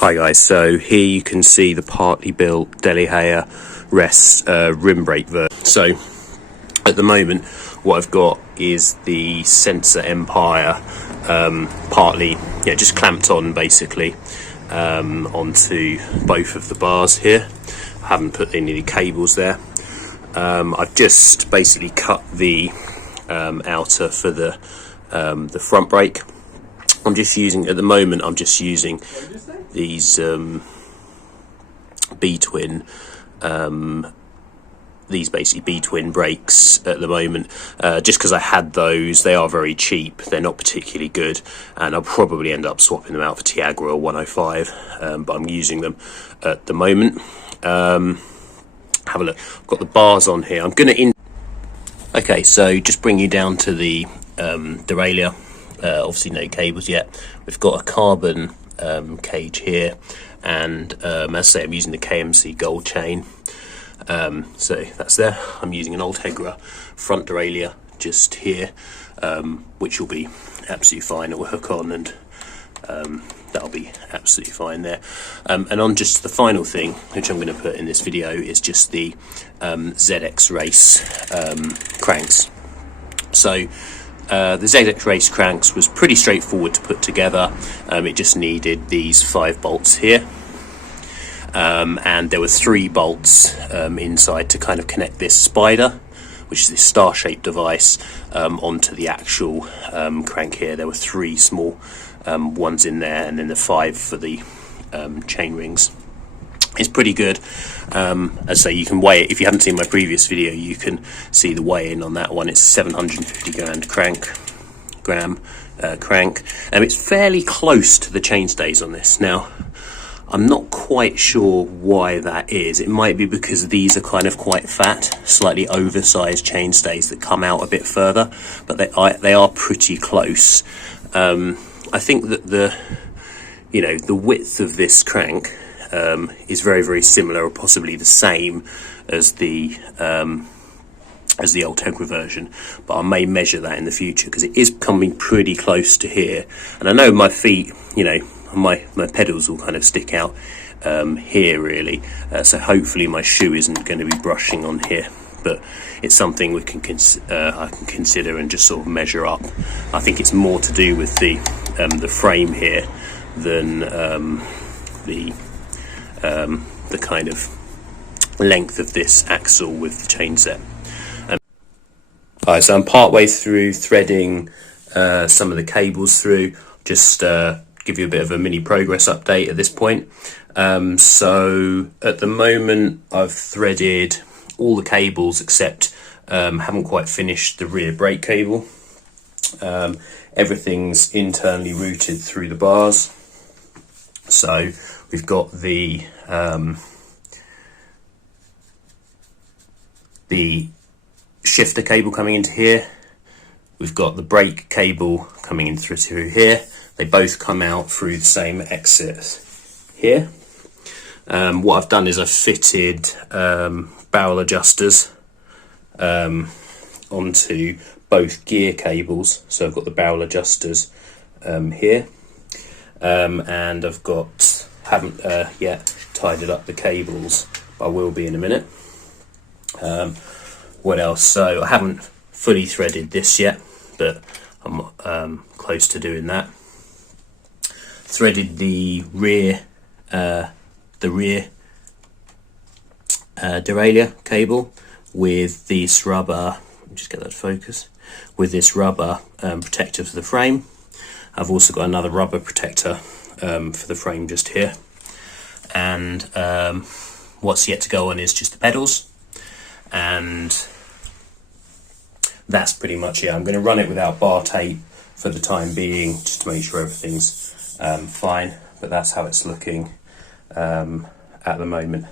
Hi guys, so here you can see the partly built Delihea REST rim brake version. So at the moment what I've got is the Sensah Empire partly just clamped on basically onto both of the bars here. I haven't put any cables there. I've just basically cut the outer for the front brake. I'm just using, at the moment, I'm just using these B-twin, these basically B-twin brakes at the moment, just because I had those. They are very cheap, they're not particularly good, and I'll probably end up swapping them out for Tiagra or 105, but I'm using them at the moment. Have a look, I've got the bars on here. I'm going to okay, so just bring you down to the derailleur. Obviously no cables yet. We've got a carbon cage here, and as I say, I'm using the KMC gold chain, so that's there. I'm using an Ultegra front derailleur just here, which will be absolutely fine. It will hook on, and that'll be absolutely fine there. And on just the final thing, which I'm going to put in this video, is just the Zrace cranks. So the Zrace race cranks was pretty straightforward to put together. It just needed these 5 bolts here, and there were 3 bolts inside to kind of connect this spider, which is this star-shaped device, onto the actual crank here. There were 3 small ones in there, and then the 5 for the chain rings. It's pretty good. As I say, you can weigh it. If you haven't seen my previous video, you can see the weigh-in on that one. It's 750 gram crank, and it's fairly close to the chainstays on this. Now, I'm not quite sure why that is. It might be because these are kind of quite fat, slightly oversized chainstays that come out a bit further, but they are pretty close. I think that the width of this crank is very, very similar, or possibly the same as the Ultegra version, but I may measure that in the future, because it is coming pretty close to here. And I know my feet, my pedals will kind of stick out here really, so hopefully my shoe isn't going to be brushing on here, but it's something we can I can consider and just sort of measure up. I think it's more to do with the frame here than the kind of length of this axle with the chain set. Alright, so I'm part way through threading some of the cables through. Just give you a bit of a mini progress update at this point. So at the moment I've threaded all the cables except haven't quite finished the rear brake cable. Everything's internally routed through the bars. So we've got the shifter cable coming into here. We've got the brake cable coming in through here. They both come out through the same exit here. What I've done is I've fitted barrel adjusters onto both gear cables. So I've got the barrel adjusters here, and I've haven't yet tidied up the cables, but I will be in a minute. What else? So I haven't fully threaded this yet, but I'm close to doing that. Threaded the rear derailleur cable with this rubber. Just get that focus. With this rubber protector for the frame. I've also got another rubber protector for the frame just here, and what's yet to go on is just the pedals, and that's pretty much it. I'm going to run it without bar tape for the time being, just to make sure everything's fine, but that's how it's looking at the moment.